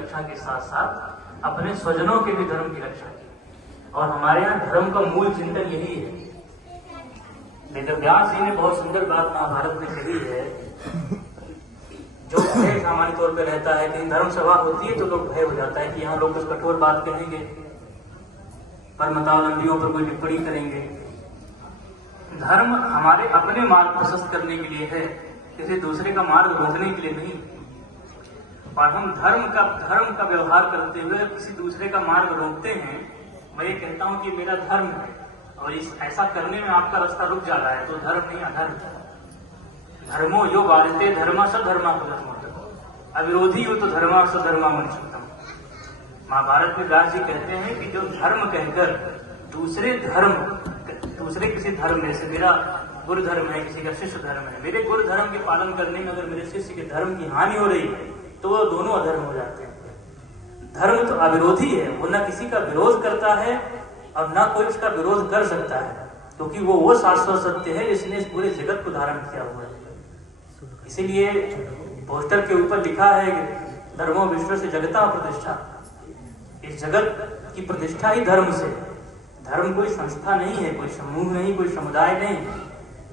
रक्षा के साथ साथ अपने स्वजनों के भी धर्म की रक्षा की। और हमारे यहाँ धर्म का मूल चिंतन यही है। वेदव्यास जी ने बहुत सुंदर बात महाभारत में कही है। जो भय सामान्य तौर पर रहता है, कहीं धर्म सभा होती है तो लोग भय हो जाता है कि यहाँ लोग कुछ कठोर बात कहेंगे, परमतावलंबियों पर कोई टिप्पणी करेंगे। धर्म हमारे अपने मार्ग प्रशस्त करने के लिए है, किसी दूसरे का मार्ग रोकने के लिए नहीं। और हम धर्म का व्यवहार करते हुए किसी दूसरे का मार्ग रोकते हैं। मैं ये कहता हूं कि मेरा धर्म है और ऐसा करने में आपका रास्ता रुक जा रहा है तो धर्म नहीं, अधर्म। धर्मो यो बाधते धर्मा सधर्मा कुलम, अविरोधी हो तो धर्मा सधर्मा मनुष्यतम। महाभारत में व्यास जी कहते हैं कि जो धर्म कहकर दूसरे किसी धर्म में से, मेरा गुरु धर्म है, किसी का शिष्य धर्म है, मेरे गुरु धर्म के पालन करने में अगर मेरे शिष्य के धर्म की हानि हो रही है तो वो दोनों अधर्म हो जाते हैं। धर्म तो अविरोधी है, वो न किसी का विरोध करता है और न कोई उसका विरोध कर सकता है, क्योंकि वो शाश्वत सत्य है जिसने इस पूरे जगत को धारण किया हुआ है। इसीलिए पोस्टर के ऊपर लिखा है कि धर्मो विश्व से जगता प्रतिष्ठा। इस जगत की प्रतिष्ठा ही धर्म से। धर्म कोई संस्था नहीं है, कोई समूह नहीं, कोई समुदाय नहीं।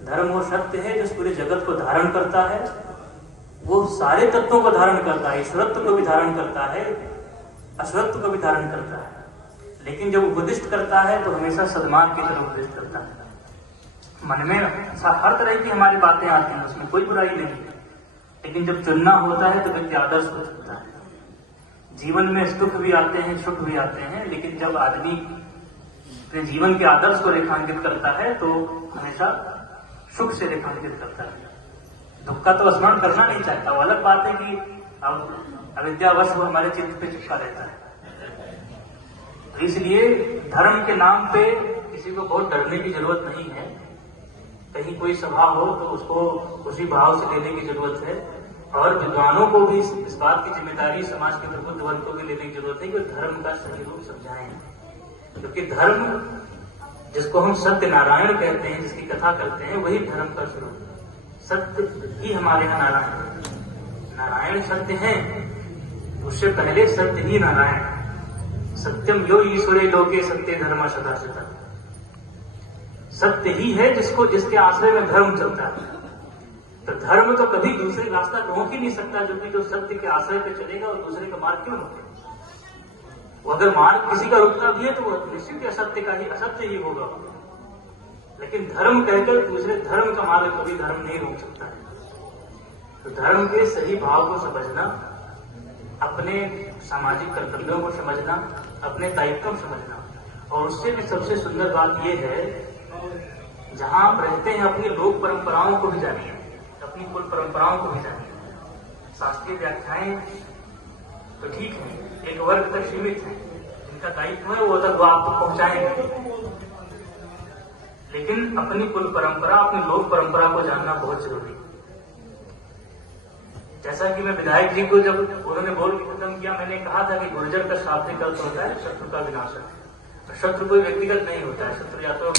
धर्म वो सत्य है जो पूरे जगत को धारण करता है, वो सारे तत्वों को धारण करता है, ईश्वरत्व को भी धारण करता है, अश्वत्व को भी धारण करता है। लेकिन जब उपदिष्ट करता है तो हमेशा सद्मार्ग की तरफ उपदिष्ट करता है। मन में हर तरह की हमारी बातें आती हैं, उसमें कोई बुराई नहीं, लेकिन जब चुनना होता है तो व्यक्ति आदर्श को चुनता है। जीवन में सुख भी आते हैं, सुख भी आते हैं, लेकिन जब आदमी अपने जीवन के आदर्श को रेखांकित करता है तो हमेशा सुख से रेखांकित करता है। दुख का तो स्मरण करना नहीं चाहता। वो अलग बात है कि अब अविद्यावश वो हमारे चित्त पे चिपका रहता है। तो इसलिए धर्म के नाम पे किसी को बहुत डरने की जरूरत नहीं है। कहीं कोई सभा हो तो उसको उसी भाव से लेने की जरूरत है। और विद्वानों को भी इस बात की जिम्मेदारी समाज के प्रबुद्ध वर्ग को भी लेने की जरूरत है कि धर्म का सही रूप समझाएं। क्योंकि धर्म जिसको हम सत्य नारायण कहते हैं, जिसकी कथा करते हैं, वही धर्म का स्वरूप। सत्य ही हमारे यहाँ नारायण सत्य है, उससे पहले सत्य ही नारायण। सत्यम यो ईश्वरे लोके सत्य धर्म सदा सदा। सत्य ही है जिसके आश्रय में धर्म चलता है। तो धर्म तो कभी दूसरे रास्ता रोक ही नहीं सकता, जबकि जो सत्य के आश्रय पे चलेगा और दूसरे का मार्ग क्यों रोके? वो अगर मार्ग किसी का रुकता भी है तो वो निश्चित असत्य ही होगा। लेकिन धर्म कहकर दूसरे धर्म का मार्ग कभी धर्म नहीं रोक सकता है। तो धर्म के सही भाव को समझना, अपने सामाजिक कर्तव्यों को समझना, अपने दायित्व को समझना। और उससे भी सबसे सुंदर बात यह है, जहां आप रहते हैं अपनी लोक परंपराओं को भी जानिए, अपनी कुल परंपराओं को भी जानिए। शास्त्रीय व्याख्याएं तो ठीक है, एक वर्ग तक सीमित है, जिनका दायित्व है वो तक वो आप तक पहुंचाएंगे। लेकिन अपनी कुल परंपरा, अपनी लोक परंपरा को जानना बहुत जरूरी है। जैसा कि मैं विधायक जी को जब उन्होंने बोल के खत्म किया, मैंने कहा था कि गुर्जर का शाब्दिक अर्थ होता है शत्रु का विनाशक। तो शत्रु कोई व्यक्तिगत नहीं होता है, शत्रु या तो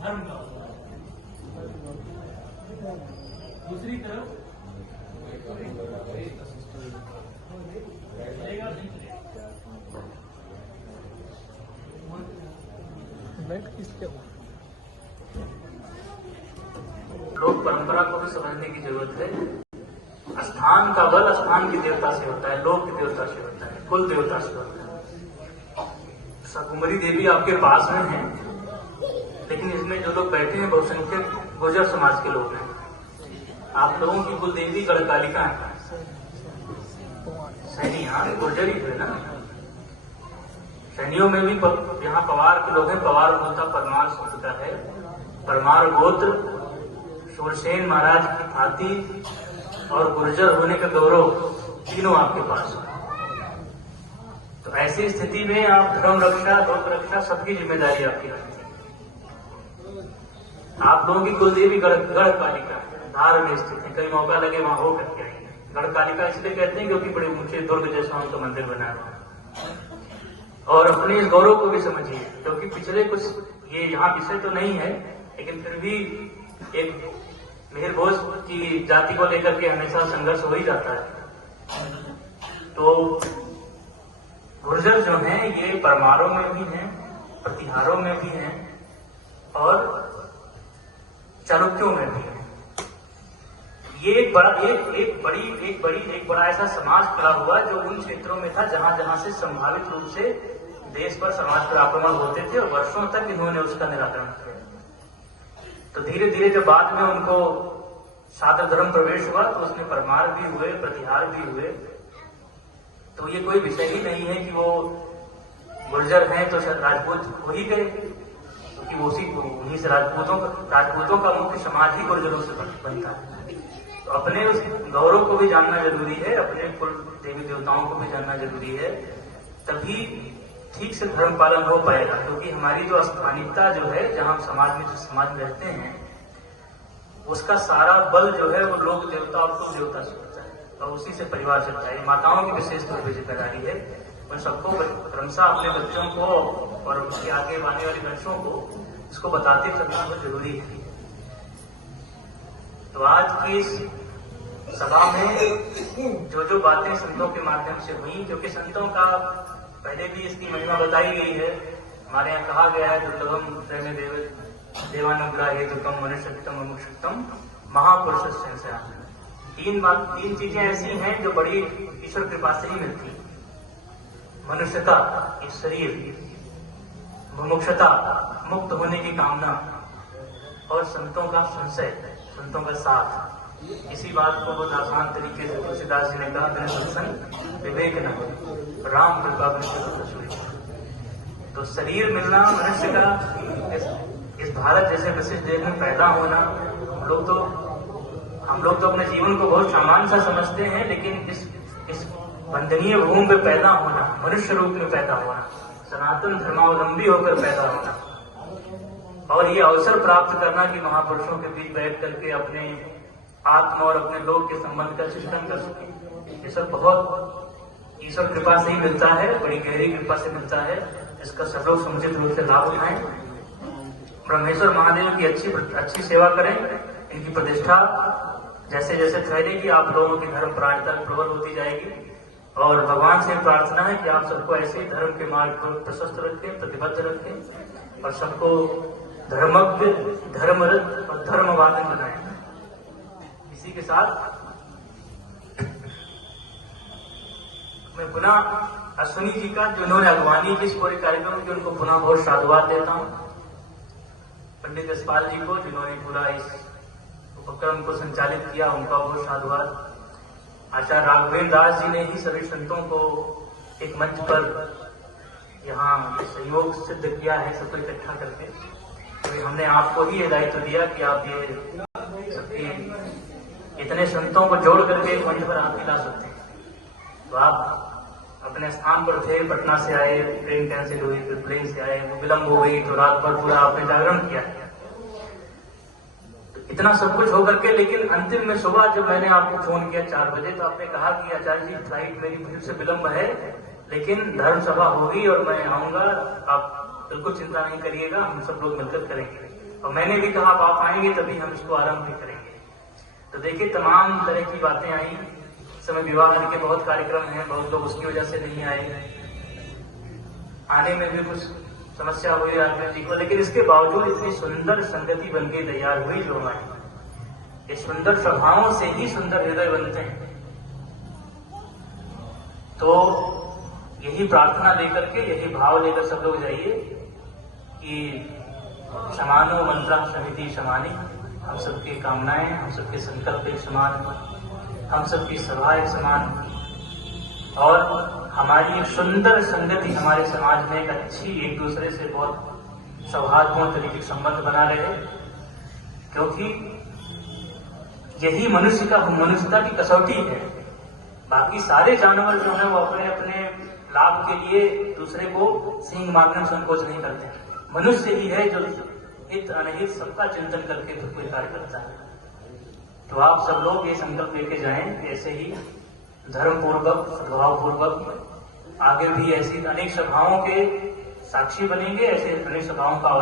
धर्म का होता है। दूसरी तरफ लोक परंपरा को भी समझने की जरूरत है। स्थान का बल स्थान की देवता से होता है, लोक की देवता से होता है, कुल देवता से होता है। सकुमरी देवी आपके पास में है, लेकिन इसमें जो लोग बैठे हैं बहुसंख्यक गुर्जर समाज के लोग हैं। आप लोगों की कुल देवी गढ़कालिका है, सैनी, हाँ गुर्जर ही है ना। सैनियों में भी यहाँ पवार के लोग हैं। पवार होता परमार शब्द का है। परमार गोत्र, शूरसेन महाराज की ख्याति और गुर्जर होने का गौरव तीनों आपके पास है। तो ऐसी स्थिति में आप धर्म रक्षा, लोक रक्षा सबकी जिम्मेदारी आपकी है। आप लोगों की कुलदेवी गढ़कालिका धार में स्थित है, कहीं मौका लगे वहां हो करके आएंगे। गढ़कालिका इसलिए कहते हैं क्योंकि बड़े ऊंचे दुर्ग जैसा उनका मंदिर बना हुआ है। और अपने इस गौरव को भी समझिए, क्योंकि पिछले कुछ, ये यहाँ विषय तो नहीं है, लेकिन फिर भी एक मेहर भोज की जाति को लेकर के हमेशा संघर्ष हो ही जाता है। गुर्जर जो हैं ये परमारों में भी हैं, प्रतिहारों में भी हैं और चालुक्यों में भी हैं। ये एक बड़ा ऐसा समाज खड़ा हुआ जो उन क्षेत्रों में था जहां जहां से संभावित रूप से देश पर समाज पर आक्रमण होते थे और वर्षों तक इन्होंने उसका निराकरण किया। तो धीरे धीरे जब बाद में उनको शाद्र धर्म प्रवेश हुआ तो उसमें परमार भी हुए, प्रतिहार भी हुए। तो ये कोई विषय ही नहीं है कि वो गुर्जर हैं तो शायद राजपूत हो ही गए, क्योंकि वो उन्हीं से राजपूतों का मुख्य समाज ही गुर्जरों से बनता है। तो अपने उस गौरव को भी जानना जरूरी है, अपने कुल देवी देवताओं को भी जानना जरूरी है, तभी ठीक से धर्म पालन हो पाएगा। क्योंकि हमारी जो स्थानिकता जो है, जहां समाज में रहते हैं, उसका सारा बल जो है वो लोक देवता और कुल देवता से होता है और उसी से परिवार चलता है। माताओं की विशेष तौर पर जिम्मेदारी है, उन सबको क्रमशः अपने बच्चों को और उसके आगे आने वाले वंशों को इसको बताते चलना बहुत जरूरी है। तो आज की इस सभा में जो बातें संतों के माध्यम से हुई, क्योंकि संतों का पहले भी इसकी महिमा बताई गई है। हमारे यहाँ कहा गया है दुर्लभम प्रेम देवानुग्रह दुर्गम मनुष्यतम मुमुक्षुतम महापुरुष संशय। तीन चीजें ऐसी हैं जो बड़ी ईश्वर कृपा से ही मिलती है। मनुष्यता, इस शरीर, मुमुक्षता, मुक्त होने की कामना, और संतों का संशय, संतों का साथ। इसी बात को बहुत आसान तरीके से तुलसीदास जी ने कहा, बिन सत्संग विवेक न हो, राम कृपा बिन। तो शरीर मिलना मनुष्य का, इस भारत जैसे विशिष्ट देश में पैदा होना, हम लोग तो अपने जीवन को बहुत सामान्य सा समझते हैं, लेकिन इस वंदनीय भूमि पे पैदा होना, मनुष्य रूप में पैदा होना, सनातन धर्मावलंबी होकर पैदा होना, और ये अवसर प्राप्त करना कि महापुरुषों के बीच बैठ करके अपने आत्मा और अपने लोक के संबंध का चिंतन कर सके, ये सब बहुत ईश्वर कृपा से ही मिलता है, बड़ी गहरी कृपा से मिलता है। इसका सब लोग समुचित रूप से लाभ उठाएं, ब्रह्मेश्वर महादेव की अच्छी सेवा करें, इनकी प्रतिष्ठा जैसे जैसे फैलेगी आप लोगों की धर्म प्राणता प्रबल होती जाएगी। और भगवान से प्रार्थना है कि आप सबको ऐसे ही धर्म के मार्ग पर प्रशस्त रखें, प्रतिबद्ध रखें और सबको धर्मज्ञ, धर्मरत और धर्मवादी बनाएं। इसी के साथ मैं पुनः अश्विनी जी का, जिन्होंने अगवानी की इस पूरे कार्यक्रम की, उनको पुनः बहुत साधुवाद देता हूँ। पंडित यशपाल जी को, जिन्होंने पूरा इस उपक्रम को संचालित किया, उनका बहुत साधुवाद। आचार्य राघवेंद्र दास जी ने ही सभी संतों को एक मंच पर यहाँ सहयोग सिद्ध किया है, सबको इकट्ठा करके। तो हमने आपको ही ये दायित्व दिया कि आप ये सबके इतने संतों को जोड़ करके एक मंच पर आप ला सकते हैं। तो आप अपने स्थान पर थे, पटना से आए, ट्रेन कैंसिल हुई, फिर प्लेन से आए, वो विलंब हो गई, तो रात भर पूरा आपने जागरण किया। तो इतना सब कुछ होकर के, लेकिन अंतिम में सुबह जब मैंने आपको फोन किया 4 बजे, तो आपने कहा कि आचार्य जी फ्लाइट मेरी फिर से विलंब है, लेकिन धर्म सभा होगी और मैं आऊंगा, आप बिल्कुल चिंता नहीं करिएगा, हम सब लोग मिलकर करेंगे। और मैंने भी कहा आप आएंगे तभी हम इसको आरंभ भी करेंगे। तो देखिए तमाम तरह की बातें आई। समय विवाह के बहुत कार्यक्रम हैं, बहुत लोग उसकी वजह से नहीं आए, आने में भी कुछ समस्या हुई राजवीर जी को, लेकिन इसके बावजूद इतनी सुंदर संगति बन के तैयार हुई जो हमारी। इस सुंदर स्वभावों से ही सुंदर हृदय बनते हैं। तो यही प्रार्थना लेकर के, यही भाव लेकर सब लोग जाइए कि समानो मंत्रा समिति समानी, हम सबकी कामनाएं, हम सबके संकल्प एक समान, हम सबकी सभा एक समान, और हमारी एक सुंदर संगति हमारे समाज में एक अच्छी, एक दूसरे से बहुत सौहार्दपूर्ण तरीके से संबंध बना रहे, क्योंकि यही मनुष्यता की कसौटी है। बाकी सारे जानवर जो है वो अपने अपने लाभ के लिए दूसरे को सींग मारने में संकोच नहीं करते। मनुष्य ही है जो हित अनहित सबका चिंतन करके फिर कोई कार्य करता है। तो आप सब लोग ये संकल्प लेके जाएं, ऐसे ही धर्म पूर्वक, सद्भाव पूर्वक आगे भी ऐसी अनेक सभाओं के साक्षी बनेंगे, ऐसे अनेक सभाओं का